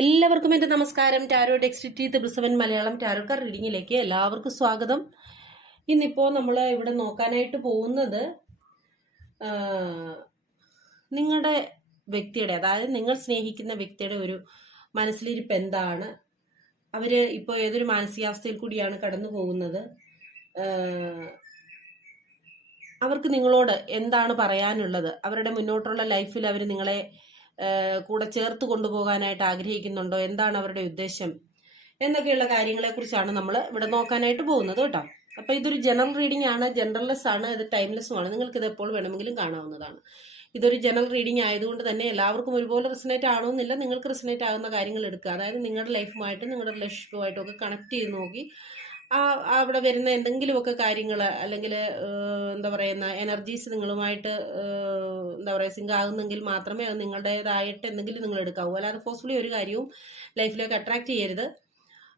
എല്ലാവർക്കും എൻ്റെ നമസ്കാരം. ടാരോ ടെക്സ്റ്റ് ത്രിസവൻ മലയാളം ടാരോക്കാർ റീഡിങ്ങിലേക്ക് എല്ലാവർക്കും സ്വാഗതം. ഇന്നിപ്പോൾ നമ്മൾ ഇവിടെ നോക്കാനായിട്ട് പോകുന്നത് നിങ്ങളുടെ വ്യക്തിയുടെ, അതായത് നിങ്ങൾ സ്നേഹിക്കുന്ന വ്യക്തിയുടെ ഒരു മനസ്സിലിരിപ്പ് എന്താണ്, അവർ ഇപ്പോൾ ഏതൊരു മാനസികാവസ്ഥയിൽ കൂടിയാണ് കടന്നു പോകുന്നത്, അവർക്ക് നിങ്ങളോട് എന്താണ് പറയാനുള്ളത്, അവരുടെ മുന്നോട്ടുള്ള ലൈഫിൽ അവർ നിങ്ങളെ കൂടെ ചേർത്ത് കൊണ്ടുപോകാനായിട്ട് ആഗ്രഹിക്കുന്നുണ്ടോ, എന്താണ് അവരുടെ ഉദ്ദേശം എന്നൊക്കെയുള്ള കാര്യങ്ങളെക്കുറിച്ചാണ് നമ്മൾ ഇവിടെ നോക്കാനായിട്ട് പോകുന്നത് കേട്ടോ. അപ്പോൾ ഇതൊരു ജനറൽ റീഡിംഗ് ആണ്, ജനറൽലെസ് ആണ്, ഇത് ടൈംലെസ്സുമാണ്. നിങ്ങൾക്ക് ഇത് എപ്പോൾ വേണമെങ്കിലും കാണാവുന്നതാണ്. ഇതൊരു ജനറൽ റീഡിംഗ് ആയതുകൊണ്ട് തന്നെ എല്ലാവർക്കും ഒരുപോലെ റിസനേറ്റ് ആവണമെന്നില്ല. നിങ്ങൾക്ക് റിസനേറ്റ് ആകുന്ന കാര്യങ്ങൾ എടുക്കുക. അതായത് നിങ്ങളുടെ ലൈഫുമായിട്ട്, നിങ്ങളുടെ റിലേഷൻഷിപ്പുമായിട്ടും ഒക്കെ കണക്ട് ചെയ്ത് നോക്കി അവിടെ വരുന്ന എന്തെങ്കിലുമൊക്കെ കാര്യങ്ങൾ, അല്ലെങ്കിൽ എന്താ പറയുന്ന എനർജീസ് നിങ്ങളുമായിട്ട് എന്താ പറയുക സിങ്ക് ആകുന്നെങ്കിൽ മാത്രമേ അത് നിങ്ങളുടേതായിട്ട് എന്തെങ്കിലും നിങ്ങൾ എടുക്കാവൂ. അല്ലാതെ ഫോഴ്സ്ഫുള്ളി ഒരു കാര്യവും ലൈഫിലേക്ക് അട്രാക്ട് ചെയ്യരുത്.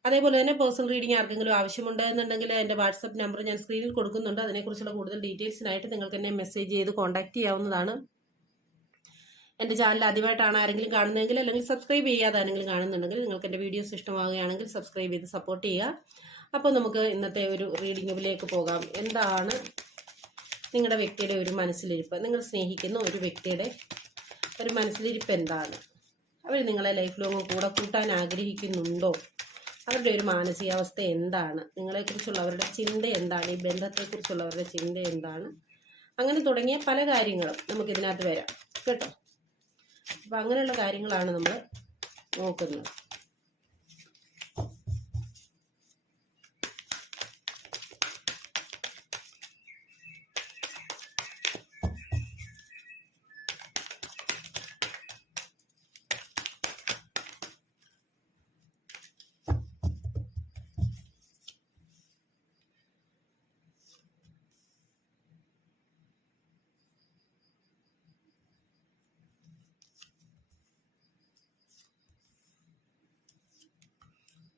അതേപോലെ തന്നെ പേഴ്സണൽ റീഡിംഗ് ആർക്കെങ്കിലും ആവശ്യമുണ്ട് എന്നുണ്ടെങ്കിൽ എൻ്റെ വാട്സപ്പ് നമ്പർ ഞാൻ സ്ക്രീനിൽ കൊടുക്കുന്നുണ്ട്. അതിനെക്കുറിച്ചുള്ള കൂടുതൽ ഡീറ്റെയിൽസിനായിട്ട് നിങ്ങൾക്ക് എന്നെ മെസ്സേജ് ചെയ്ത് കോൺടാക്ട് ചെയ്യാവുന്നതാണ്. എൻ്റെ ചാനൽ ആദ്യമായിട്ടാണ് ആരെങ്കിലും കാണുന്നതെങ്കിൽ, അല്ലെങ്കിൽ സബ്സ്ക്രൈബ് ചെയ്യാതെ ആരെങ്കിലും കാണുന്നുണ്ടെങ്കിൽ, നിങ്ങൾക്ക് എൻ്റെ വീഡിയോസ് ഇഷ്ടമാവുകയാണെങ്കിൽ സബ്സ്ക്രൈബ് ചെയ്ത് സപ്പോർട്ട് ചെയ്യുക. അപ്പോൾ നമുക്ക് ഇന്നത്തെ ഒരു റീഡിങ്ങിലേക്ക് പോകാം. എന്താണ് നിങ്ങളുടെ വ്യക്തിയുടെ ഒരു മനസ്സിലിരിപ്പ്, നിങ്ങൾ സ്നേഹിക്കുന്ന ഒരു വ്യക്തിയുടെ ഒരു മനസ്സിലിരിപ്പ് എന്താണ്, അവർ നിങ്ങളെ ലൈഫ് ലോങ് കൂടെ കൂട്ടാൻ ആഗ്രഹിക്കുന്നുണ്ടോ, അവരുടെ ഒരു മാനസികാവസ്ഥ എന്താണ്, നിങ്ങളെക്കുറിച്ചുള്ള അവരുടെ ചിന്ത എന്താണ്, ഈ ബന്ധത്തെക്കുറിച്ചുള്ള അവരുടെ ചിന്ത എന്താണ്, അങ്ങനെ തുടങ്ങിയ പല കാര്യങ്ങളും നമുക്കിതിനകത്ത് വരാം കേട്ടോ. അപ്പം അങ്ങനെയുള്ള കാര്യങ്ങളാണ് നമ്മൾ നോക്കുന്നത്.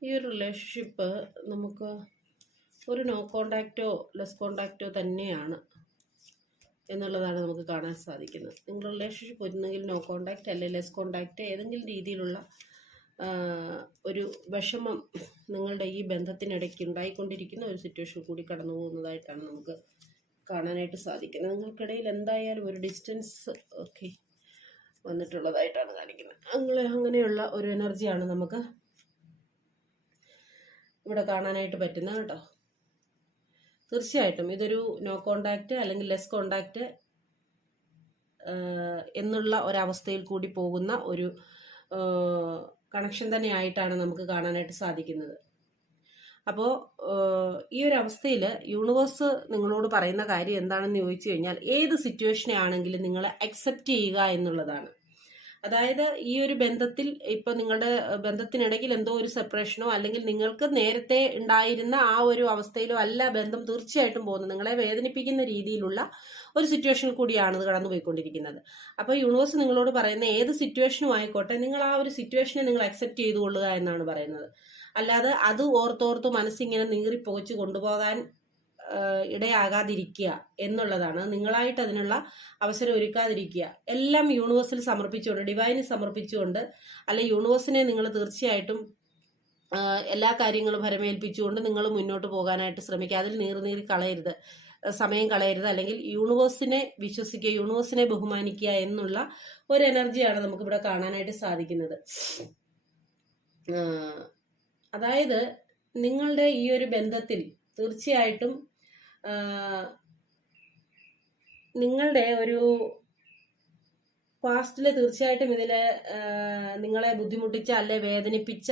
ഈ ഒരു റിലേഷൻഷിപ്പ് നമുക്ക് ഒരു നോ കോണ്ടാക്റ്റോ ലെസ് കോണ്ടാക്റ്റോ തന്നെയാണ് എന്നുള്ളതാണ് നമുക്ക് കാണാൻ സാധിക്കുന്നത്. നിങ്ങളുടെ റിലേഷൻഷിപ്പ് ഒന്നെങ്കിൽ നോ കോണ്ടാക്റ്റ് അല്ലെങ്കിൽ ലെസ് കോണ്ടാക്റ്റ്, ഏതെങ്കിലും രീതിയിലുള്ള ഒരു വിഷമം നിങ്ങളുടെ ഈ ബന്ധത്തിനിടയ്ക്ക് ഉണ്ടായിക്കൊണ്ടിരിക്കുന്ന ഒരു സിറ്റുവേഷൻ കൂടി കടന്നു പോകുന്നതായിട്ടാണ് നമുക്ക് കാണാനായിട്ട് സാധിക്കുന്നത്. നിങ്ങൾക്കിടയിൽ എന്തായാലും ഒരു ഡിസ്റ്റൻസ് ഒക്കെ വന്നിട്ടുള്ളതായിട്ടാണ് കാണിക്കുന്നത്. അങ്ങനെയുള്ള ഒരു എനർജിയാണ് നമുക്ക് ഇവിടെ കാണാനായിട്ട് പറ്റുന്നത് കേട്ടോ. തീർച്ചയായിട്ടും ഇതൊരു നോ കോണ്ടാക്റ്റ് അല്ലെങ്കിൽ ലെസ് കോണ്ടാക്റ്റ് എന്നുള്ള ഒരവസ്ഥയിൽ കൂടി പോകുന്ന ഒരു കണക്ഷൻ തന്നെയായിട്ടാണ് നമുക്ക് കാണാനായിട്ട് സാധിക്കുന്നത്. അപ്പോൾ ഈ ഒരു അവസ്ഥയിൽ യൂണിവേഴ്സ് നിങ്ങളോട് പറയുന്ന കാര്യം എന്താണെന്ന് ചോദിച്ചു കഴിഞ്ഞാൽ, ഏത് സിറ്റുവേഷനെ ആണെങ്കിലും നിങ്ങൾ അക്സെപ്റ്റ് ചെയ്യുക എന്നുള്ളതാണ്. അതായത് ഈ ഒരു ബന്ധത്തിൽ ഇപ്പൊ നിങ്ങളുടെ ബന്ധത്തിനിടയ്ക്ക് എന്തോ ഒരു സെപ്പറേഷനോ അല്ലെങ്കിൽ നിങ്ങൾക്ക് നേരത്തെ ഉണ്ടായിരുന്ന ആ ഒരു അവസ്ഥയിലോ അല്ല ബന്ധം തീർച്ചയായിട്ടും പോകുന്നത്. നിങ്ങളെ വേദനിപ്പിക്കുന്ന രീതിയിലുള്ള ഒരു സിറ്റുവേഷൻ കൂടിയാണ് ഇത് കടന്നു പോയിക്കൊണ്ടിരിക്കുന്നത്. അപ്പോൾ യൂണിവേഴ്സ് നിങ്ങളോട് പറയുന്ന ഏത് സിറ്റുവേഷനും ആയിക്കോട്ടെ, നിങ്ങൾ ആ ഒരു സിറ്റുവേഷനെ നിങ്ങൾ അക്സെപ്റ്റ് ചെയ്തുകൊള്ളുക എന്നാണ് പറയുന്നത്. അല്ലാതെ അത് ഓർത്തോർത്ത് മനസ്സിങ്ങനെ നീറിപ്പോച്ച് കൊണ്ടുപോകാൻ ഇടയാകാതിരിക്കുക എന്നുള്ളതാണ്. നിങ്ങളായിട്ട് അതിനുള്ള അവസരം ഒരുക്കാതിരിക്കുക. എല്ലാം യൂണിവേഴ്സിൽ സമർപ്പിച്ചുകൊണ്ട്, ഡിവൈന് സമർപ്പിച്ചുകൊണ്ട്, അല്ലെ യൂണിവേഴ്സിനെ നിങ്ങൾ തീർച്ചയായിട്ടും എല്ലാ കാര്യങ്ങളും ഭരമേൽപ്പിച്ചുകൊണ്ട് നിങ്ങൾ മുന്നോട്ട് പോകാനായിട്ട് ശ്രമിക്കുക. അതിൽ നീറി കളയരുത്, സമയം കളയരുത്. അല്ലെങ്കിൽ യൂണിവേഴ്സിനെ വിശ്വസിക്കുക, യൂണിവേഴ്സിനെ ബഹുമാനിക്കുക എന്നുള്ള ഒരു എനർജിയാണ് നമുക്കിവിടെ കാണാനായിട്ട് സാധിക്കുന്നത്. അതായത് നിങ്ങളുടെ ഈ ഒരു ബന്ധത്തിൽ തീർച്ചയായിട്ടും നിങ്ങളുടെ ഒരു പാസ്റ്റില് തീർച്ചയായിട്ടും ഇതിൽ നിങ്ങളെ ബുദ്ധിമുട്ടിച്ച അല്ലെ വേദനിപ്പിച്ച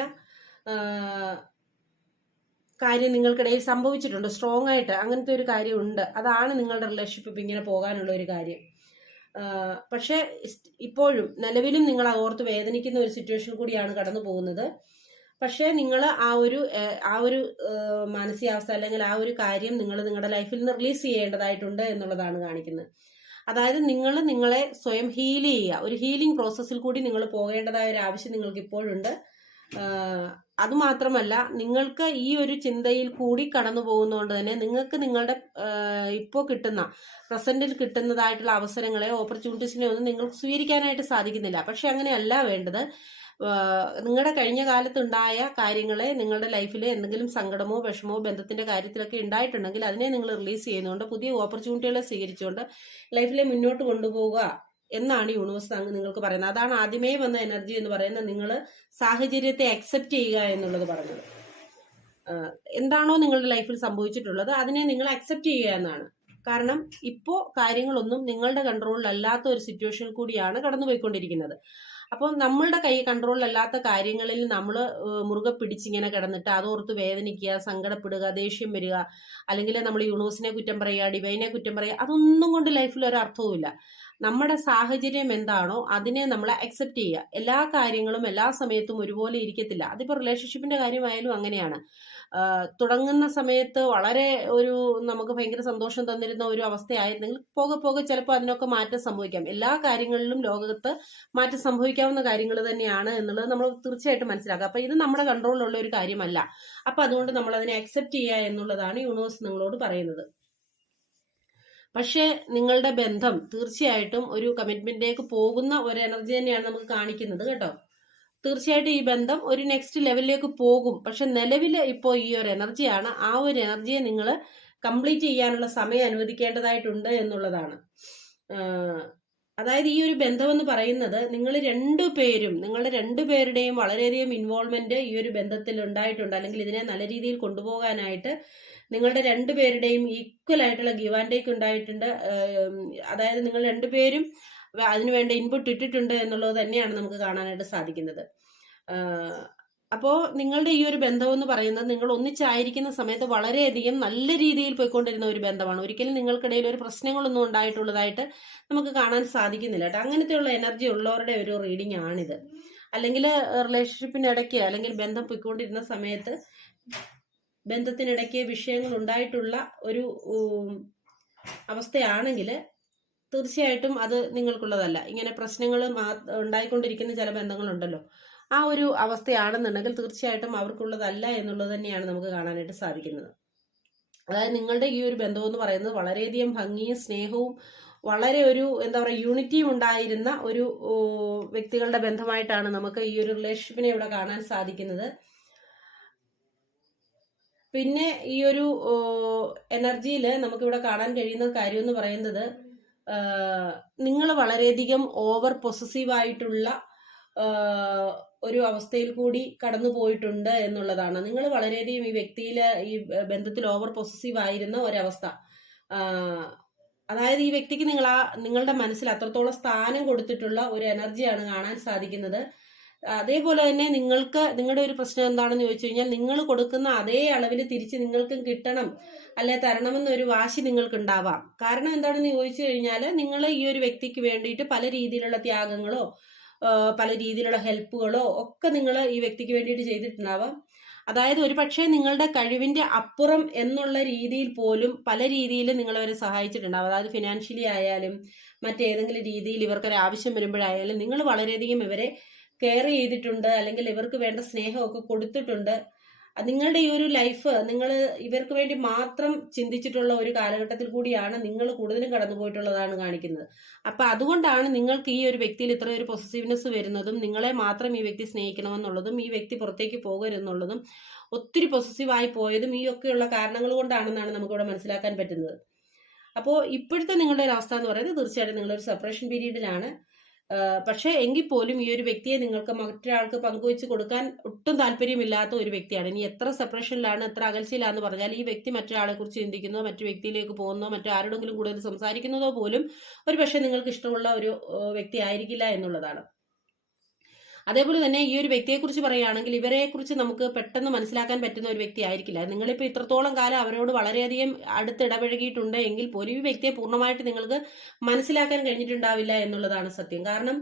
കാര്യം നിങ്ങൾക്കിടയിൽ സംഭവിച്ചിട്ടുണ്ട്. സ്ട്രോങ് ആയിട്ട് അങ്ങനത്തെ ഒരു കാര്യം ഉണ്ട്. അതാണ് നിങ്ങളുടെ റിലേഷൻഷിപ്പ് ഇങ്ങനെ പോകാനുള്ള ഒരു കാര്യം. പക്ഷെ ഇപ്പോഴും നിലവിലും നിങ്ങൾ ഓർത്ത് വേദനിക്കുന്ന ഒരു സിറ്റുവേഷൻ കൂടിയാണ് കടന്നു പോകുന്നത്. പക്ഷേ നിങ്ങൾ ആ ഒരു മാനസികാവസ്ഥ അല്ലെങ്കിൽ ആ ഒരു കാര്യം നിങ്ങൾ നിങ്ങളുടെ ലൈഫിൽ നിന്ന് റിലീസ് ചെയ്യേണ്ടതായിട്ടുണ്ട് എന്നുള്ളതാണ് കാണിക്കുന്നത്. അതായത് നിങ്ങൾ നിങ്ങളെ സ്വയം ഹീൽ ചെയ്യുക, ഒരു ഹീലിംഗ് പ്രോസസ്സിൽ കൂടി നിങ്ങൾ പോകേണ്ടതായ ഒരു ആവശ്യം നിങ്ങൾക്ക് ഇപ്പോഴുണ്ട്. അതുമാത്രമല്ല, നിങ്ങൾക്ക് ഈ ഒരു ചിന്തയിൽ കൂടി കടന്നു പോകുന്നതുകൊണ്ട് തന്നെ നിങ്ങൾക്ക് നിങ്ങളുടെ ഇപ്പോൾ കിട്ടുന്ന പ്രസന്റിൽ കിട്ടുന്നതായിട്ടുള്ള അവസരങ്ങളെ, ഓപ്പർച്യൂണിറ്റീസിനെ ഒന്നും നിങ്ങൾക്ക് സ്വീകരിക്കാനായിട്ട് സാധിക്കുന്നില്ല. പക്ഷെ അങ്ങനെയല്ല വേണ്ടത്. നിങ്ങളുടെ കഴിഞ്ഞ കാലത്തുണ്ടായ കാര്യങ്ങളെ നിങ്ങളുടെ ലൈഫിൽ എന്തെങ്കിലും സങ്കടമോ വിഷമോ ബന്ധത്തിന്റെ കാര്യത്തിലൊക്കെ ഉണ്ടായിട്ടുണ്ടെങ്കിൽ അതിനെ നിങ്ങൾ റിലീസ് ചെയ്യുന്നതുകൊണ്ട് പുതിയ ഓപ്പർച്യൂണിറ്റികളെ സ്വീകരിച്ചുകൊണ്ട് ലൈഫിലെ മുന്നോട്ട് കൊണ്ടുപോവുക എന്നാണ് യൂണിവേഴ്സ് നിങ്ങൾക്ക് പറയുന്നത്. അതാണ് ആദ്യമേ വന്ന എനർജി എന്ന് പറയുന്നത്. നിങ്ങൾ സാഹചര്യത്തെ അക്സെപ്റ്റ് ചെയ്യുക എന്നുള്ളത് പറഞ്ഞത്. എന്താണോ നിങ്ങളുടെ ലൈഫിൽ സംഭവിച്ചിട്ടുള്ളത് അതിനെ നിങ്ങൾ അക്സെപ്റ്റ് ചെയ്യുക എന്നാണ്. കാരണം ഇപ്പോൾ കാര്യങ്ങളൊന്നും നിങ്ങളുടെ കൺട്രോളിലല്ലാത്ത ഒരു സിറ്റുവേഷനിൽ കൂടിയാണ് കടന്നുപോയിക്കൊണ്ടിരിക്കുന്നത്. അപ്പോൾ നമ്മളുടെ കൺട്രോളിലല്ലാത്ത കാര്യങ്ങളിൽ നമ്മൾ മുറുകെ പിടിച്ചിങ്ങനെ കിടന്നിട്ട് അതോർത്ത് വേദനിക്കുക, സങ്കടപ്പെടുക, ദേഷ്യം വരിക, അല്ലെങ്കിൽ നമ്മൾ യൂണിവേഴ്സിനെ കുറ്റം പറയുക, ഡിവൈനെ കുറ്റം പറയുക, അതൊന്നും കൊണ്ട് ലൈഫിൽ ഒരു അർത്ഥവുമില്ല. നമ്മുടെ സാഹചര്യം എന്താണോ അതിനെ നമ്മൾ അക്സെപ്റ്റ് ചെയ്യുക. എല്ലാ കാര്യങ്ങളും എല്ലാ സമയത്തും ഒരുപോലെ ഇരിക്കത്തില്ല. അതിപ്പോൾ റിലേഷൻഷിപ്പിന്റെ കാര്യമായാലും അങ്ങനെയാണ്. തുടങ്ങുന്ന സമയത്ത് വളരെ നമുക്ക് ഭയങ്കര സന്തോഷം തന്നിരുന്ന ഒരു അവസ്ഥയായിരുന്നെങ്കിൽ പോകെ പോകെ ചിലപ്പോൾ അതിനൊക്കെ മാറ്റം സംഭവിക്കാം. എല്ലാ കാര്യങ്ങളിലും ലോകത്ത് മാറ്റം സംഭവിക്കാവുന്ന കാര്യങ്ങൾ തന്നെയാണ് എന്നുള്ളത് നമ്മൾ തീർച്ചയായിട്ടും മനസ്സിലാക്കുക. അപ്പൊ ഇത് നമ്മുടെ കൺട്രോളിലുള്ള ഒരു കാര്യമല്ല. അപ്പൊ അതുകൊണ്ട് നമ്മൾ അതിനെ അക്സെപ്റ്റ് ചെയ്യുക എന്നുള്ളതാണ് യൂണിവേഴ്സ് നിങ്ങളോട് പറയുന്നത്. പക്ഷേ നിങ്ങളുടെ ബന്ധം തീർച്ചയായിട്ടും ഒരു കമ്മിറ്റ്മെന്റിലേക്ക് പോകുന്ന ഒരു എനർജി തന്നെയാണ് നമുക്ക് കാണിക്കുന്നത് കേട്ടോ. തീർച്ചയായിട്ടും ഈ ബന്ധം ഒരു നെക്സ്റ്റ് ലെവലിലേക്ക് പോകും. പക്ഷെ നിലവിൽ ഇപ്പോൾ ഈ ഒരു എനർജിയാണ്. ആ ഒരു എനർജിയെ നിങ്ങൾ കംപ്ലീറ്റ് ചെയ്യാനുള്ള സമയം അനുവദിക്കേണ്ടതായിട്ടുണ്ട് എന്നുള്ളതാണ്. അതായത് ഈ ഒരു ബന്ധം എന്ന് പറയുന്നത് നിങ്ങളുടെ രണ്ടുപേരുടെയും വളരെയധികം ഇൻവോൾവ്മെന്റ് ഈ ഒരു ബന്ധത്തിൽ ഉണ്ടായിട്ടുണ്ട്. അല്ലെങ്കിൽ ഇതിനെ നല്ല രീതിയിൽ കൊണ്ടുപോകാനായിട്ട് നിങ്ങളുടെ രണ്ടുപേരുടെയും ഈക്വൽ ആയിട്ടുള്ള ഗിവ് ആൻഡ് ടേക്ക് ഉണ്ടായിട്ടുണ്ട്. അതായത് നിങ്ങൾ രണ്ടുപേരും അതിനുവേണ്ട ഇൻപുട്ട് ഇട്ടിട്ടുണ്ട് എന്നുള്ളത് തന്നെയാണ് നമുക്ക് കാണാനായിട്ട് സാധിക്കുന്നത്. അപ്പോൾ നിങ്ങളുടെ ഈ ഒരു ബന്ധം എന്ന് പറയുന്നത് നിങ്ങൾ ഒന്നിച്ചായിരിക്കുന്ന സമയത്ത് വളരെയധികം നല്ല രീതിയിൽ പോയിക്കൊണ്ടിരുന്ന ഒരു ബന്ധമാണ്. ഒരിക്കലും നിങ്ങൾക്കിടയിൽ ഒരു പ്രശ്നങ്ങളൊന്നും ഉണ്ടായിട്ടുള്ളതായിട്ട് നമുക്ക് കാണാൻ സാധിക്കുന്നില്ല കേട്ടോ. അങ്ങനത്തെയുള്ള എനർജി ഉള്ളവരുടെ ഒരു റീഡിംഗ് ആണിത്. അല്ലെങ്കിൽ റിലേഷൻഷിപ്പിനിടയ്ക്ക് അല്ലെങ്കിൽ ബന്ധം പോയിക്കൊണ്ടിരുന്ന സമയത്ത് ബന്ധത്തിനിടയ്ക്ക് വിഷയങ്ങൾ ഉണ്ടായിട്ടുള്ള ഒരു അവസ്ഥയാണെങ്കിൽ തീർച്ചയായിട്ടും അത് നിങ്ങൾക്കുള്ളതല്ല. ഇങ്ങനെ പ്രശ്നങ്ങൾ ഉണ്ടായിക്കൊണ്ടിരിക്കുന്ന ചില ബന്ധങ്ങളുണ്ടല്ലോ, ആ ഒരു അവസ്ഥയാണെന്നുണ്ടെങ്കിൽ തീർച്ചയായിട്ടും അവർക്കുള്ളതല്ല എന്നുള്ളത് തന്നെയാണ് നമുക്ക് കാണാനായിട്ട് സാധിക്കുന്നത്. അതായത് നിങ്ങളുടെ ഈ ഒരു ബന്ധം എന്ന് പറയുന്നത് വളരെയധികം ഭംഗിയും സ്നേഹവും വളരെ യൂണിറ്റിയും ഉണ്ടായിരുന്ന ഒരു വ്യക്തികളുടെ ബന്ധമായിട്ടാണ് നമുക്ക് ഈ ഒരു റിലേഷൻഷിപ്പിനെ ഇവിടെ കാണാൻ സാധിക്കുന്നത്. പിന്നെ ഈ ഒരു എനർജിയിൽ നമുക്കിവിടെ കാണാൻ കഴിയുന്ന കാര്യം എന്ന് പറയുന്നത് നിങ്ങൾ വളരെയധികം ഓവർ പൊസസീവ് ആയിട്ടുള്ള ഒരു അവസ്ഥയിൽ കൂടി കടന്നു പോയിട്ടുണ്ട് എന്നുള്ളതാണ്. നിങ്ങൾ വളരെയധികം ഈ വ്യക്തിയില് ഈ ബന്ധത്തിൽ ഓവർ പൊസസീവ് ആയിരുന്ന ഒരവസ്ഥ. അതായത് ഈ വ്യക്തിക്ക് നിങ്ങളുടെ മനസ്സിൽ അത്രത്തോളം സ്ഥാനം കൊടുത്തിട്ടുള്ള ഒരു എനർജിയാണ് കാണാൻ സാധിക്കുന്നത്. അതേപോലെ തന്നെ നിങ്ങളുടെ ഒരു പ്രശ്നം എന്താണെന്ന് ചോദിച്ചു കഴിഞ്ഞാൽ നിങ്ങൾ കൊടുക്കുന്ന അതേ അളവിൽ തിരിച്ച് നിങ്ങൾക്കും കിട്ടണം അല്ലെ തരണമെന്നൊരു വാശി നിങ്ങൾക്ക് ഉണ്ടാവാം. കാരണം എന്താണെന്ന് ചോദിച്ചു കഴിഞ്ഞാൽ നിങ്ങൾ ഈ ഒരു വ്യക്തിക്ക് വേണ്ടിയിട്ട് പല രീതിയിലുള്ള ത്യാഗങ്ങളോ പല രീതിയിലുള്ള ഹെൽപ്പുകളോ ഒക്കെ നിങ്ങൾ ഈ വ്യക്തിക്ക് വേണ്ടിയിട്ട് ചെയ്തിട്ടുണ്ടാവാം. അതായത് ഒരു പക്ഷേ നിങ്ങളുടെ കഴിവിന്റെ അപ്പുറം എന്നുള്ള രീതിയിൽ പോലും പല രീതിയിൽ നിങ്ങളവരെ സഹായിച്ചിട്ടുണ്ടാവും. അതായത് ഫിനാൻഷ്യലി ആയാലും മറ്റേതെങ്കിലും രീതിയിൽ ഇവർക്കൊരു ആവശ്യം വരുമ്പോഴായാലും നിങ്ങൾ വളരെയധികം ഇവരെ കെയർ ചെയ്തിട്ടുണ്ട്, അല്ലെങ്കിൽ ഇവർക്ക് വേണ്ട സ്നേഹമൊക്കെ കൊടുത്തിട്ടുണ്ട്. നിങ്ങളുടെ ഈ ഒരു ലൈഫ് നിങ്ങൾ ഇവർക്ക് വേണ്ടി മാത്രം ചിന്തിച്ചിട്ടുള്ള ഒരു കാലഘട്ടത്തിൽ കൂടിയാണ് നിങ്ങൾ കൂടുതലും കടന്നുപോയിട്ടുള്ളതാണ് കാണിക്കുന്നത്. അപ്പൊ അതുകൊണ്ടാണ് നിങ്ങൾക്ക് ഈ ഒരു വ്യക്തിയിൽ ഇത്ര ഒരു പൊസസീവ്നെസ് വരുന്നതും നിങ്ങളെ മാത്രം ഈ വ്യക്തി സ്നേഹിക്കണമെന്നുള്ളതും ഈ വ്യക്തി പുറത്തേക്ക് പോകരുതെന്നുള്ളതും ഒത്തിരി പൊസസീവായി പോയതും ഈ ഒക്കെയുള്ള കാരണങ്ങൾ കൊണ്ടാണെന്നാണ് നമുക്കിവിടെ മനസ്സിലാക്കാൻ പറ്റുന്നത്. അപ്പോൾ ഇപ്പോഴത്തെ നിങ്ങളുടെ ഒരു അവസ്ഥ എന്ന് പറയുന്നത് തീർച്ചയായിട്ടും നിങ്ങളൊരു സെപ്പറേഷൻ പീരീഡിലാണ്. പക്ഷെ എങ്കിൽ പോലും ഈ ഒരു വ്യക്തിയെ നിങ്ങൾക്ക് മറ്റൊരാൾക്ക് പങ്കുവെച്ച് കൊടുക്കാൻ ഒട്ടും താല്പര്യമില്ലാത്ത ഒരു വ്യക്തിയാണ്. ഇനി എത്ര സെപ്പറേഷനിലാണ് എത്ര അകൽച്ചയിലാന്ന് പറഞ്ഞാൽ ഈ വ്യക്തി മറ്റൊരാളെ കുറിച്ച് ചിന്തിക്കുന്നോ മറ്റു വ്യക്തിയിലേക്ക് പോകുന്നോ മറ്റാരോടെങ്കിലും കൂടുതൽ സംസാരിക്കുന്നതോ പോലും ഒരു പക്ഷെ നിങ്ങൾക്ക് ഇഷ്ടമുള്ള ഒരു വ്യക്തി ആയിരിക്കില്ല എന്നുള്ളതാണ്. അതേപോലെ തന്നെ ഈ ഒരു വ്യക്തിയെക്കുറിച്ച് പറയുകയാണെങ്കിൽ ഇവരെക്കുറിച്ച് നമുക്ക് പെട്ടെന്ന് മനസ്സിലാക്കാൻ പറ്റുന്ന ഒരു വ്യക്തി ആയിരിക്കില്ല. നിങ്ങളിപ്പോൾ ഇത്രത്തോളം കാലം അവരോട് വളരെയധികം അടുത്തിടപഴകിയിട്ടുണ്ട് എങ്കിൽ പോലും ഈ വ്യക്തിയെ പൂർണ്ണമായിട്ട് നിങ്ങൾക്ക് മനസ്സിലാക്കാൻ കഴിഞ്ഞിട്ടുണ്ടാവില്ല എന്നുള്ളതാണ് സത്യം. കാരണം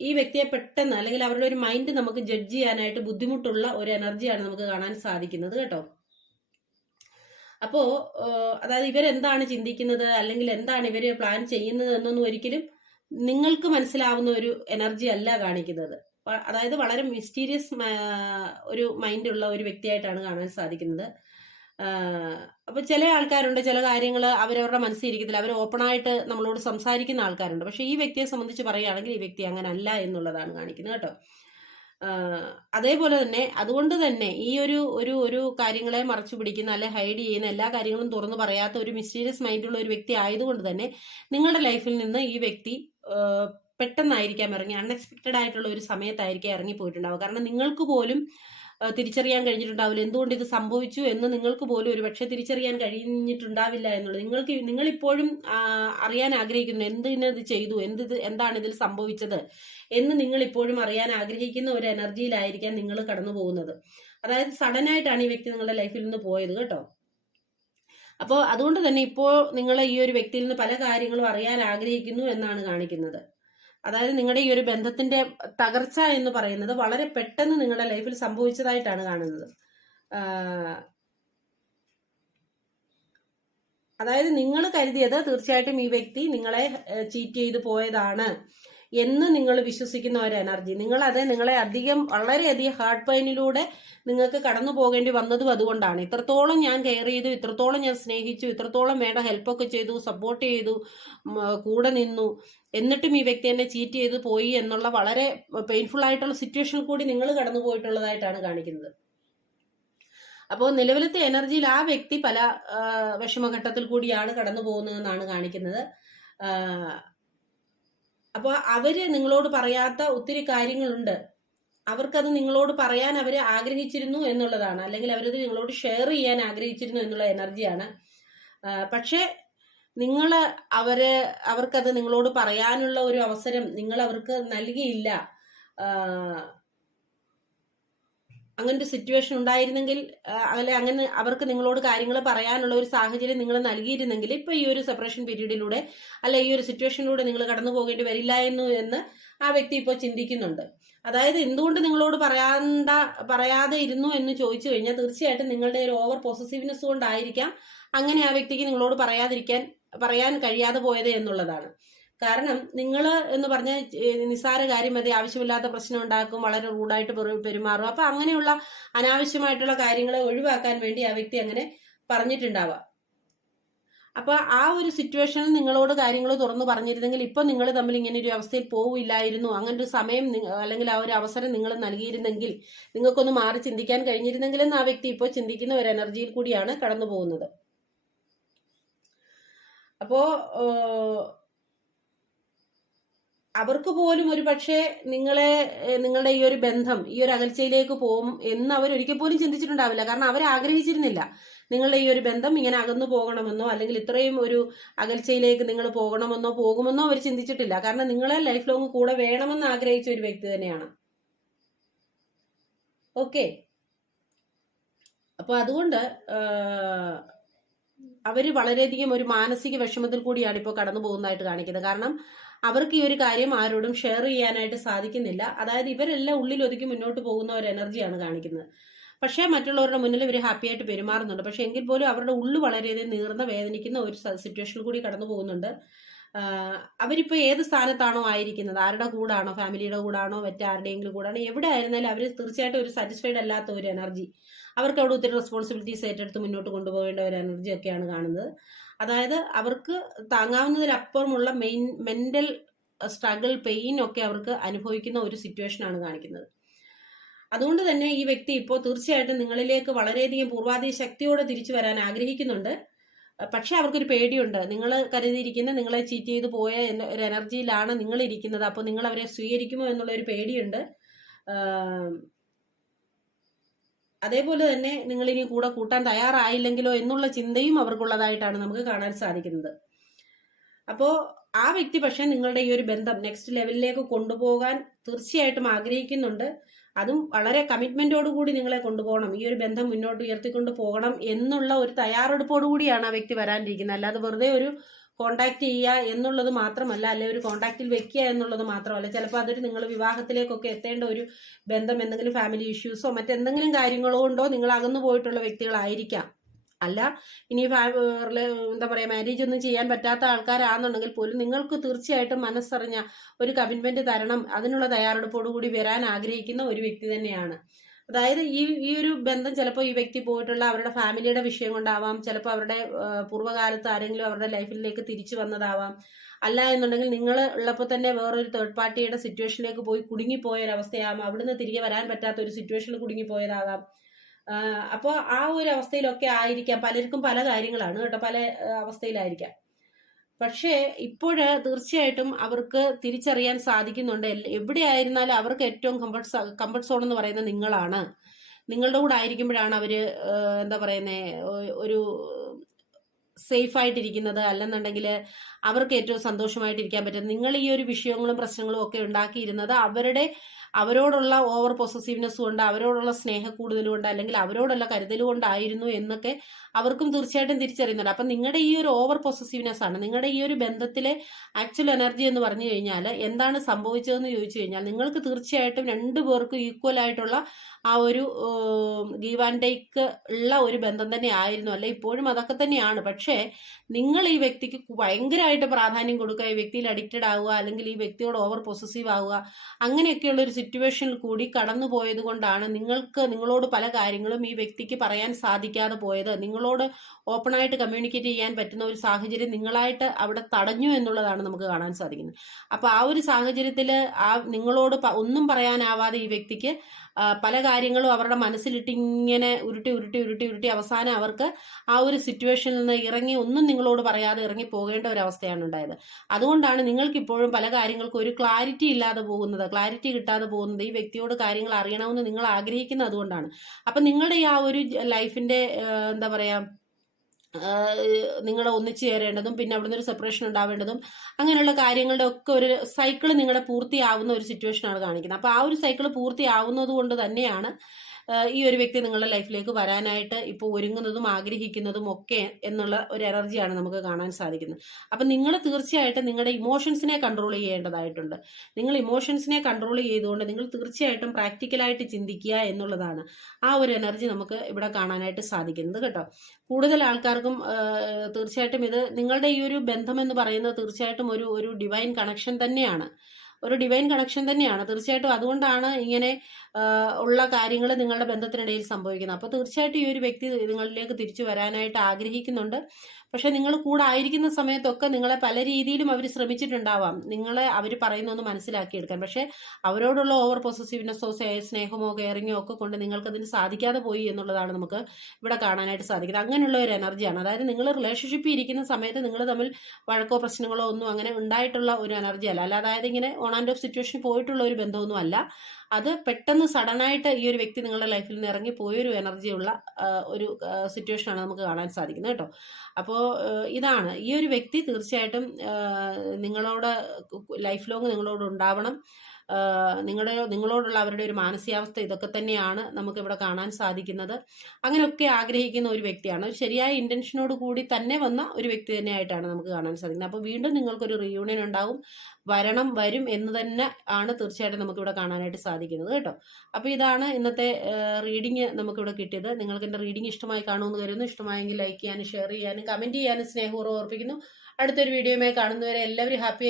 ഈ വ്യക്തിയെ പെട്ടെന്ന് അല്ലെങ്കിൽ അവരുടെ ഒരു മൈൻഡ് നമുക്ക് ജഡ്ജ് ചെയ്യാനായിട്ട് ബുദ്ധിമുട്ടുള്ള ഒരു എനർജിയാണ് നമുക്ക് കാണാൻ സാധിക്കുന്നത് കേട്ടോ. അപ്പോ അതായത് ഇവരെന്താണ് ചിന്തിക്കുന്നത് അല്ലെങ്കിൽ എന്താണ് ഇവര് പ്ലാൻ ചെയ്യുന്നത് എന്നൊന്നും ഒരിക്കലും നിങ്ങൾക്ക് മനസ്സിലാവുന്ന ഒരു എനർജി അല്ല കാണിക്കുന്നത്. അതായത് വളരെ മിസ്റ്റീരിയസ് ഒരു മൈൻഡ് ഉള്ള ഒരു വ്യക്തിയായിട്ടാണ് കാണാൻ സാധിക്കുന്നത്. അപ്പൊ ചില ആൾക്കാരുണ്ട്, ചില കാര്യങ്ങൾ അവരവരുടെ മനസ്സിൽ ഇരിക്കത്തില്ല, അവർ ഓപ്പണായിട്ട് നമ്മളോട് സംസാരിക്കുന്ന ആൾക്കാരുണ്ട്. പക്ഷെ ഈ വ്യക്തിയെ സംബന്ധിച്ച് പറയുകയാണെങ്കിൽ ഈ വ്യക്തി അങ്ങനെ അല്ല എന്നുള്ളതാണ് കാണിക്കുന്നത് കേട്ടോ. അതേപോലെ തന്നെ അതുകൊണ്ട് തന്നെ ഈ ഒരു ഒരു ഒരു കാര്യങ്ങളെ മറച്ചു പിടിക്കുന്ന അല്ലെ ഹൈഡ് ചെയ്യുന്ന എല്ലാ കാര്യങ്ങളും തുറന്നു പറയാത്ത ഒരു മിസ്റ്റീരിയസ് മൈൻഡുള്ള ഒരു വ്യക്തി ആയതുകൊണ്ട് തന്നെ നിങ്ങളുടെ ലൈഫിൽ നിന്ന് ഈ വ്യക്തി പെട്ടെന്നായിരിക്കാം ഇറങ്ങി, അൺഎക്സ്പെക്റ്റഡ് ആയിട്ടുള്ള ഒരു സമയത്തായിരിക്കാം ഇറങ്ങി പോയിട്ടുണ്ടാവുക. കാരണം നിങ്ങൾക്ക് പോലും തിരിച്ചറിയാൻ കഴിഞ്ഞിട്ടുണ്ടാവില്ല എന്തുകൊണ്ട് ഇത് സംഭവിച്ചു എന്ന്. നിങ്ങൾക്ക് പോലും ഒരു പക്ഷെ തിരിച്ചറിയാൻ കഴിഞ്ഞിട്ടുണ്ടാവില്ല എന്നുള്ളത്. നിങ്ങളിപ്പോഴും അറിയാൻ ആഗ്രഹിക്കുന്നു എന്തിനത് ചെയ്തു, എന്താണ് ഇതിൽ സംഭവിച്ചത് എന്ന് നിങ്ങൾ ഇപ്പോഴും അറിയാൻ ആഗ്രഹിക്കുന്ന ഒരു എനർജിയിലായിരിക്കാം നിങ്ങൾ കടന്നു പോകുന്നത്. അതായത് സഡൻ ആയിട്ടാണ് ഈ വ്യക്തി നിങ്ങളുടെ ലൈഫിൽ നിന്ന് പോയത് കേട്ടോ. അപ്പോൾ അതുകൊണ്ട് തന്നെ ഇപ്പോൾ നിങ്ങൾ ഈ ഒരു വ്യക്തിയിൽ നിന്ന് പല കാര്യങ്ങളും അറിയാൻ ആഗ്രഹിക്കുന്നു എന്നാണ് കാണിക്കുന്നത്. അതായത് നിങ്ങളുടെ ഈ ഒരു ബന്ധത്തിന്റെ തകർച്ച എന്ന് പറയുന്നത് വളരെ പെട്ടെന്ന് നിങ്ങളുടെ ലൈഫിൽ സംഭവിച്ചതായിട്ടാണ് കാണുന്നത്. അതായത് നിങ്ങൾ കരുതിയത് തീർച്ചയായിട്ടും ഈ വ്യക്തി നിങ്ങളെ ചീറ്റ് ചെയ്ത് പോയതാണ് എന്ന് നിങ്ങൾ വിശ്വസിക്കുന്ന ഒരു എനർജി, നിങ്ങളെ വളരെയധികം ഹാർട്ട് പെയിനിലൂടെ നിങ്ങൾക്ക് കടന്നു പോകേണ്ടി വന്നതും അതുകൊണ്ടാണ്. ഇത്രത്തോളം ഞാൻ കെയർ ചെയ്തു, ഇത്രത്തോളം ഞാൻ സ്നേഹിച്ചു, ഇത്രത്തോളം വേണ്ട ഹെൽപ്പൊക്കെ ചെയ്തു, സപ്പോർട്ട് ചെയ്തു, കൂടെ നിന്നു, എന്നിട്ടും ഈ വ്യക്തി എന്നെ ചീറ്റ് ചെയ്ത് പോയി എന്നുള്ള വളരെ പെയിൻഫുൾ ആയിട്ടുള്ള സിറ്റുവേഷനിൽ കൂടി നിങ്ങൾ കടന്നു പോയിട്ടുള്ളതായിട്ടാണ് കാണിക്കുന്നത്. അപ്പോൾ നിലവിലത്തെ എനർജിയിൽ ആ വ്യക്തി പല വിഷമഘട്ടത്തിൽ കൂടിയാണ് കടന്നു പോകുന്നതെന്നാണ് കാണിക്കുന്നത്. അപ്പോൾ അവര് നിങ്ങളോട് പറയാത്ത ഒത്തിരി കാര്യങ്ങളുണ്ട്, അവർക്കത് നിങ്ങളോട് പറയാൻ അവര് ആഗ്രഹിച്ചിരുന്നു എന്നുള്ളതാണ്, അല്ലെങ്കിൽ അവരത് നിങ്ങളോട് ഷെയർ ചെയ്യാൻ ആഗ്രഹിച്ചിരുന്നു എന്നുള്ള എനർജിയാണ്. പക്ഷെ അവർക്കത് നിങ്ങളോട് പറയാനുള്ള ഒരു അവസരം നിങ്ങൾ അവർക്ക് നൽകിയില്ല. അങ്ങനൊരു സിറ്റുവേഷൻ ഉണ്ടായിരുന്നെങ്കിൽ, അങ്ങനെ അവർക്ക് നിങ്ങളോട് കാര്യങ്ങൾ പറയാനുള്ള ഒരു സാഹചര്യം നിങ്ങൾ നൽകിയിരുന്നെങ്കിൽ ഇപ്പൊ ഈ ഒരു സെപ്പറേഷൻ പീരീഡിലൂടെ ഈ ഒരു സിറ്റുവേഷനിലൂടെ നിങ്ങൾ കടന്നു പോകേണ്ടി വരില്ലായിരുന്നു എന്ന് ആ വ്യക്തി ഇപ്പോൾ ചിന്തിക്കുന്നുണ്ട്. അതായത് എന്തുകൊണ്ട് നിങ്ങളോട് പറയാതെ ഇരുന്നു എന്ന് ചോദിച്ചു കഴിഞ്ഞാൽ തീർച്ചയായിട്ടും നിങ്ങളുടെ ഒരു ഓവർ പോസസീവ്നെസ് കൊണ്ടായിരിക്കാം അങ്ങനെ ആ വ്യക്തിക്ക് നിങ്ങളോട് പറയാൻ കഴിയാതെ പോയത് എന്നുള്ളതാണ്. കാരണം നിങ്ങൾ എന്ന് പറഞ്ഞാൽ നിസ്സാര കാര്യം മതി, ആവശ്യമില്ലാത്ത പ്രശ്നം ഉണ്ടാക്കും, വളരെ റൂഡായിട്ട് പെരുമാറും. അപ്പൊ അങ്ങനെയുള്ള അനാവശ്യമായിട്ടുള്ള കാര്യങ്ങളെ ഒഴിവാക്കാൻ വേണ്ടി ആ വ്യക്തി അങ്ങനെ പറഞ്ഞിട്ടുണ്ടാവാം. അപ്പൊ ആ ഒരു സിറ്റുവേഷനിൽ നിങ്ങളോട് കാര്യങ്ങൾ തുറന്നു പറഞ്ഞിരുന്നെങ്കിൽ ഇപ്പൊ നിങ്ങൾ തമ്മിൽ ഇങ്ങനെ ഒരു അവസ്ഥയിൽ പോവില്ലായിരുന്നു. അങ്ങനെ ഒരു സമയം അല്ലെങ്കിൽ ആ ഒരു അവസരം നിങ്ങൾ നൽകിയിരുന്നെങ്കിൽ നിങ്ങൾക്കൊന്ന് മാറി ചിന്തിക്കാൻ കഴിഞ്ഞിരുന്നെങ്കിൽ എന്ന് ആ വ്യക്തി ഇപ്പോൾ ചിന്തിക്കുന്ന ഒരു എനർജിയിൽ കൂടിയാണ് കടന്നു പോകുന്നത്. അപ്പോ അവർക്ക് പോലും ഒരു പക്ഷേ നിങ്ങളുടെ ഈ ഒരു ബന്ധം ഈ ഒരു അകൽച്ചയിലേക്ക് പോകും എന്ന് അവർ ഒരിക്കൽ പോലും ചിന്തിച്ചിട്ടുണ്ടാവില്ല. കാരണം അവർ ആഗ്രഹിച്ചിരുന്നില്ല നിങ്ങളുടെ ഈ ഒരു ബന്ധം ഇങ്ങനെ അകന്നു പോകണമെന്നോ അല്ലെങ്കിൽ ഇത്രയും ഒരു അകൽച്ചയിലേക്ക് നിങ്ങൾ പോകുമെന്നോ അവർ ചിന്തിച്ചിട്ടില്ല. കാരണം നിങ്ങളെ ലൈഫ് ലോങ് കൂടെ വേണമെന്ന് ആഗ്രഹിച്ച ഒരു വ്യക്തി തന്നെയാണ്. ഓക്കെ, അപ്പൊ അതുകൊണ്ട് അവര് വളരെയധികം ഒരു മാനസിക വിഷമത്തിൽ കൂടിയാണ് ഇപ്പോൾ കടന്നു പോകുന്നതായിട്ട് കാണിക്കുന്നത്. കാരണം അവർക്ക് ഈ ഒരു കാര്യം ആരോടും ഷെയർ ചെയ്യാനായിട്ട് സാധിക്കുന്നില്ല. അതായത് ഇവരെല്ലാം ഉള്ളിൽ ഒതുക്കി മുന്നോട്ട് പോകുന്ന ഒരു എനർജിയാണ് കാണിക്കുന്നത്. പക്ഷേ മറ്റുള്ളവരുടെ മുന്നിൽ ഇവർ ഹാപ്പി ആയിട്ട് പെരുമാറുന്നുണ്ട്. പക്ഷെ എങ്കിൽ പോലും അവരുടെ ഉള്ളു വളരെയധികം നീർന്ന വേദനിക്കുന്ന ഒരു സിറ്റുവേഷനിൽ കൂടി കടന്നു പോകുന്നുണ്ട്. അവരിപ്പോൾ ഏത് സ്ഥാനത്താണോ ആയിരിക്കുന്നത്, ആരുടെ കൂടാണോ, ഫാമിലിയുടെ കൂടാണോ, മറ്റാരുടെയെങ്കിലും കൂടാണോ, എവിടെ ആയിരുന്നാലും അവർ തീർച്ചയായിട്ടും ഒരു സാറ്റിസ്ഫൈഡ് അല്ലാത്ത ഒരു എനർജി, അവർക്ക് അവിടെ ഒത്തിരി റെസ്പോൺസിബിലിറ്റീസ് ഏറ്റെടുത്ത് മുന്നോട്ട് കൊണ്ടുപോകേണ്ട ഒരു എനർജി ഒക്കെയാണ് കാണുന്നത്. അതായത് അവർക്ക് താങ്ങാവുന്നതിലപ്പുറമുള്ള മെന്റൽ സ്ട്രഗിൾ, പെയിൻ ഒക്കെ അവർക്ക് അനുഭവിക്കുന്ന ഒരു സിറ്റുവേഷനാണ് കാണിക്കുന്നത്. അതുകൊണ്ട് തന്നെ ഈ വ്യക്തി ഇപ്പോൾ തീർച്ചയായിട്ടും നിങ്ങളിലേക്ക് വളരെയധികം പൂർവാധിക ശക്തിയോടെ തിരിച്ചു വരാൻ ആഗ്രഹിക്കുന്നുണ്ട്. പക്ഷെ അവർക്കൊരു പേടിയുണ്ട്. നിങ്ങൾ കരുതിയിരിക്കുന്ന നിങ്ങളെ ചീറ്റ് ചെയ്ത് പോയ ഒരു എനർജിയിലാണ് നിങ്ങൾ ഇരിക്കുന്നത്. അപ്പോൾ നിങ്ങൾ അവരെ സ്വീകരിക്കുമോ എന്നുള്ള ഒരു പേടിയുണ്ട്. അതേപോലെ തന്നെ നിങ്ങൾ ഇനി കൂടെ കൂട്ടാൻ തയ്യാറായില്ലെങ്കിലോ എന്നുള്ള ചിന്തയും അവർക്കുള്ളതായിട്ടാണ് നമുക്ക് കാണാൻ സാധിക്കുന്നത്. അപ്പോൾ ആ വ്യക്തി പക്ഷെ നിങ്ങളുടെ ഈ ഒരു ബന്ധം നെക്സ്റ്റ് ലെവലിലേക്ക് കൊണ്ടുപോകാൻ തീർച്ചയായിട്ടും ആഗ്രഹിക്കുന്നുണ്ട്. അതും വളരെ കമ്മിറ്റ്മെന്റോടുകൂടി നിങ്ങളെ കൊണ്ടുപോകണം, ഈ ഒരു ബന്ധം മുന്നോട്ട് ഉയർത്തിക്കൊണ്ട് പോകണം എന്നുള്ള ഒരു തയ്യാറെടുപ്പോടു കൂടിയാണ് ആ വ്യക്തി വരാനിരിക്കുന്നത്. അല്ലാതെ വെറുതെ ഒരു കോണ്ടാക്ട് ചെയ്യുക എന്നുള്ളത് മാത്രമല്ല, അല്ലെ ഒരു കോണ്ടാക്റ്റിൽ വെക്കുക എന്നുള്ളത് മാത്രമല്ല. ചിലപ്പോൾ അതൊരു നിങ്ങൾ വിവാഹത്തിലേക്കൊക്കെ എത്തേണ്ട ഒരു ബന്ധം, എന്തെങ്കിലും ഫാമിലി ഇഷ്യൂസോ മറ്റെന്തെങ്കിലും കാര്യങ്ങളോ കൊണ്ടോ നിങ്ങൾ അകന്നു പോയിട്ടുള്ള വ്യക്തികളായിരിക്കാം. അല്ല ഇനി എന്താ പറയുക, മാരേജ് ഒന്നും ചെയ്യാൻ പറ്റാത്ത ആൾക്കാരാണെന്നുണ്ടെങ്കിൽ പോലും നിങ്ങൾക്ക് തീർച്ചയായിട്ടും മനസ്സറിഞ്ഞ ഒരു കമ്മിറ്റ്മെന്റ് തരണം, അതിനുള്ള തയ്യാറെടുപ്പോടുകൂടി വരാൻ ആഗ്രഹിക്കുന്ന ഒരു വ്യക്തി തന്നെയാണ്. അതായത് ഈ ഒരു ബന്ധം ചിലപ്പോൾ ഈ വ്യക്തി പോയിട്ടുള്ള അവരുടെ ഫാമിലിയുടെ വിഷയം കൊണ്ടാവാം, ചിലപ്പോൾ അവരുടെ പൂർവ്വകാലത്ത് ആരെങ്കിലും അവരുടെ ലൈഫിലേക്ക് തിരിച്ചു വന്നതാവാം, അല്ല എന്നുണ്ടെങ്കിൽ നിങ്ങൾ ഉള്ളപ്പോൾ തന്നെ വേറൊരു തേർഡ് പാർട്ടിയുടെ സിറ്റുവേഷനിലേക്ക് പോയി കുടുങ്ങിപ്പോയ ഒരവസ്ഥയാവാം, അവിടുന്ന് തിരികെ വരാൻ പറ്റാത്ത ഒരു സിറ്റുവേഷനിൽ കുടുങ്ങിപ്പോയതാകാം. അപ്പോൾ ആ ഒരു അവസ്ഥയിലൊക്കെ ആയിരിക്കാം. പലർക്കും പല കാര്യങ്ങളാണ് കേട്ടോ, പല അവസ്ഥയിലായിരിക്കാം. പക്ഷേ ഇപ്പോഴ് തീർച്ചയായിട്ടും അവർക്ക് തിരിച്ചറിയാൻ സാധിക്കുന്നുണ്ട്, എവിടെയായിരുന്നാലും അവർക്ക് ഏറ്റവും കംഫർട്ട് സോൺ എന്ന് പറയുന്നത് നിങ്ങളാണ്. നിങ്ങളുടെ കൂടെ ആയിരിക്കുമ്പോഴാണ് അവര് എന്താ പറയുന്നേ, ഒരു സേഫ് ആയിട്ടിരിക്കുന്നത്, അല്ലെന്നുണ്ടെങ്കിൽ അവർക്ക് ഏറ്റവും സന്തോഷമായിട്ടിരിക്കാൻ പറ്റുന്നത്. നിങ്ങൾ ഈ ഒരു വിഷയങ്ങളും പ്രശ്നങ്ങളും ഒക്കെ ഉണ്ടാക്കിയിരുന്നത് അവരോടുള്ള ഓവർ പൊസസീവ്നെസ് കൊണ്ട്, അവരോടുള്ള സ്നേഹക്കൂടുതൽ കൊണ്ട്, അല്ലെങ്കിൽ അവരോടുള്ള കരുതൽ കൊണ്ടായിരുന്നു എന്നൊക്കെ അവർക്കും തീർച്ചയായിട്ടും തിരിച്ചറിയുന്നുണ്ട്. അപ്പം നിങ്ങളുടെ ഈ ഒരു ഓവർ പൊസസീവ്നെസ് ആണ് നിങ്ങളുടെ ഈ ഒരു ബന്ധത്തിലെ ആക്ച്വൽ എനർജി എന്ന് പറഞ്ഞു കഴിഞ്ഞാൽ. എന്താണ് സംഭവിച്ചതെന്ന് ചോദിച്ചു കഴിഞ്ഞാൽ, നിങ്ങൾക്ക് തീർച്ചയായിട്ടും രണ്ടുപേർക്കും ഈക്വൽ ആയിട്ടുള്ള ആ ഒരു ഗീവ് ആൻഡ് ടേക്ക് ഉള്ള ഒരു ബന്ധം തന്നെ ആയിരുന്നു, അല്ലെ ഇപ്പോഴും അതൊക്കെ തന്നെയാണ്. പക്ഷേ നിങ്ങൾ ഈ വ്യക്തിക്ക് ഭയങ്കരമായിട്ട് പ്രാധാന്യം കൊടുക്കുക, ഈ വ്യക്തിയിൽ അഡിക്റ്റഡ് ആവുക, അല്ലെങ്കിൽ ഈ വ്യക്തിയോട് ഓവർ പൊസസീവ് ആവുക, അങ്ങനെയൊക്കെയുള്ള ഒരു സിറ്റുവേഷനിൽ കൂടി കടന്നു പോയത് കൊണ്ടാണ് നിങ്ങളോട് പല കാര്യങ്ങളും ഈ വ്യക്തിക്ക് പറയാൻ സാധിക്കാതെ പോയത്. നിങ്ങളോട് ഓപ്പണായിട്ട് കമ്മ്യൂണിക്കേറ്റ് ചെയ്യാൻ പറ്റുന്ന ഒരു സാഹചര്യം നിങ്ങളായിട്ട് അവിടെ തടഞ്ഞു എന്നുള്ളതാണ് നമുക്ക് കാണാൻ സാധിക്കുന്നത്. അപ്പൊ ആ ഒരു സാഹചര്യത്തിൽ നിങ്ങളോട് ഒന്നും പറയാനാവാതെ ഈ വ്യക്തിക്ക് പല കാര്യങ്ങളും അവരുടെ മനസ്സിലിട്ട് ഇങ്ങനെ ഉരുട്ടി അവസാനം അവർക്ക് ആ ഒരു സിറ്റുവേഷനിൽ നിന്ന് ഇറങ്ങി ഒന്നും നിങ്ങളോട് പറയാതെ ഇറങ്ങി പോകേണ്ട ഒരു അവസ്ഥയാണ് ഉണ്ടായത്. അതുകൊണ്ടാണ് നിങ്ങൾക്ക് ഇപ്പോഴും പല കാര്യങ്ങൾക്കും ഒരു ക്ലാരിറ്റി കിട്ടാതെ പോകുന്നത്. ഈ വ്യക്തിയോട് കാര്യങ്ങൾ അറിയണമെന്ന് നിങ്ങൾ ആഗ്രഹിക്കുന്നത് അതുകൊണ്ടാണ്. അപ്പൊ നിങ്ങളുടെ ഈ ആ ഒരു ലൈഫിന്റെ എന്താ പറയാ, നിങ്ങൾ ഒന്നിച്ചു ചേരേണ്ടതും പിന്നെ അവിടുന്ന് ഒരു സെപ്പറേഷൻ ഉണ്ടാവേണ്ടതും അങ്ങനെയുള്ള കാര്യങ്ങളുടെ ഒക്കെ ഒരു സൈക്കിൾ നിങ്ങളുടെ പൂർത്തിയാവുന്ന ഒരു സിറ്റുവേഷനാണ് കാണിക്കുന്നത്. അപ്പോൾ ആ ഒരു സൈക്കിൾ പൂർത്തിയാവുന്നത് കൊണ്ട് തന്നെയാണ് ഈ ഒരു വ്യക്തി നിങ്ങളുടെ ലൈഫിലേക്ക് വരാനായിട്ട് ഇപ്പോൾ ഒരുങ്ങുന്നതും ആഗ്രഹിക്കുന്നതും ഒക്കെ എന്നുള്ള ഒരു എനർജിയാണ് നമുക്ക് കാണാൻ സാധിക്കുന്നത്. അപ്പം നിങ്ങൾ തീർച്ചയായിട്ടും നിങ്ങളുടെ ഇമോഷൻസിനെ കൺട്രോൾ ചെയ്യേണ്ടതായിട്ടുണ്ട്. നിങ്ങൾ ഇമോഷൻസിനെ കൺട്രോൾ ചെയ്തുകൊണ്ട് നിങ്ങൾ തീർച്ചയായിട്ടും പ്രാക്ടിക്കലായിട്ട് ചിന്തിക്കുക എന്നുള്ളതാണ് ആ ഒരു എനർജി നമുക്ക് ഇവിടെ കാണാനായിട്ട് സാധിക്കുന്നത് കേട്ടോ. കൂടുതൽ ആൾക്കാർക്കും തീർച്ചയായിട്ടും ഇത് നിങ്ങളുടെ ഈ ഒരു ബന്ധം എന്ന് പറയുന്നത് തീർച്ചയായിട്ടും ഒരു ഡിവൈൻ കണക്ഷൻ തന്നെയാണ്, തീർച്ചയായിട്ടും. അതുകൊണ്ടാണ് ഇങ്ങനെ ഉള്ള കാര്യങ്ങൾ നിങ്ങളുടെ ബന്ധത്തിനിടയിൽ സംഭവിക്കുന്നത്. അപ്പോൾ തീർച്ചയായിട്ടും ഈ ഒരു വ്യക്തി നിങ്ങളിലേക്ക് തിരിച്ചു വരാനായിട്ട് ആഗ്രഹിക്കുന്നുണ്ട്. പക്ഷെ നിങ്ങൾ കൂടെ ആയിരിക്കുന്ന സമയത്തൊക്കെ നിങ്ങളെ പല രീതിയിലും അവർ ശ്രമിച്ചിട്ടുണ്ടാവാം, നിങ്ങളെ അവർ പറയുന്നൊന്ന് മനസ്സിലാക്കിയെടുക്കാൻ. പക്ഷെ അവരോടുള്ള ഓവർ പൊസസീവ്നെസ്സോ സ്നേഹമോ കെയറിങ്ങോ ഒക്കെ കൊണ്ട് നിങ്ങൾക്കതിന് സാധിക്കാതെ പോയി എന്നുള്ളതാണ് നമുക്ക് ഇവിടെ കാണാനായിട്ട് സാധിക്കുന്നത്. അങ്ങനെയുള്ള ഒരു എനർജിയാണ്. അതായത് നിങ്ങൾ റിലേഷൻഷിപ്പിൽ ഇരിക്കുന്ന സമയത്ത് നിങ്ങൾ തമ്മിൽ വഴക്കോ പ്രശ്നങ്ങളോ ഒന്നും അങ്ങനെ ഉണ്ടായിട്ടുള്ള ഒരു എനർജി അല്ല. അതായത് ഇങ്ങനെ ഓൺ ആൻഡ് ഓഫ് സിറ്റുവേഷൻ പോയിട്ടുള്ള ഒരു ബന്ധമൊന്നും അല്ല. അത് പെട്ടെന്ന് സഡനായിട്ട് ഈ ഒരു വ്യക്തി നിങ്ങളുടെ ലൈഫിൽ നിന്ന് ഇറങ്ങി പോയൊരു എനർജിയുള്ള ഒരു സിറ്റുവേഷനാണ് നമുക്ക് കാണാൻ സാധിക്കുന്നത് കേട്ടോ. അപ്പോൾ ഇതാണ് ഈ ഒരു വ്യക്തി തീർച്ചയായിട്ടും നിങ്ങളോട് ലൈഫ് ലോങ് നിങ്ങളോട് ഉണ്ടാവണം. നിങ്ങളോടുള്ള അവരുടെ ഒരു മാനസികാവസ്ഥ ഇതൊക്കെ തന്നെയാണ് നമുക്കിവിടെ കാണാൻ സാധിക്കുന്നത്. അങ്ങനെയൊക്കെ ആഗ്രഹിക്കുന്ന ഒരു വ്യക്തിയാണ്. ഒരു ശരിയായ ഇന്റൻഷനോട് കൂടി തന്നെ വന്ന ഒരു വ്യക്തി തന്നെയായിട്ടാണ് നമുക്ക് കാണാൻ സാധിക്കുന്നത്. അപ്പോൾ വീണ്ടും നിങ്ങൾക്കൊരു റീയൂണിയൻ ഉണ്ടാവും, വരും എന്ന് തന്നെ ആണ് തീർച്ചയായിട്ടും നമുക്കിവിടെ കാണാനായിട്ട് സാധിക്കുന്നത് കേട്ടോ. അപ്പോൾ ഇതാണ് ഇന്നത്തെ റീഡിങ് നമുക്കിവിടെ കിട്ടിയത്. നിങ്ങൾക്ക് എൻ്റെ റീഡിങ് ഇഷ്ടമായി കാണുമെന്ന് കരുതുന്നു. ഇഷ്ടമായെങ്കിൽ ലൈക്ക് ചെയ്യാനും ഷെയർ ചെയ്യാനും കമൻറ്റ് ചെയ്യാനും സ്നേഹപൂർവ്വം ഓർപ്പിക്കുന്നു. അടുത്തൊരു വീഡിയോയുമായി കാണുന്നവരെ എല്ലാവരും ഹാപ്പി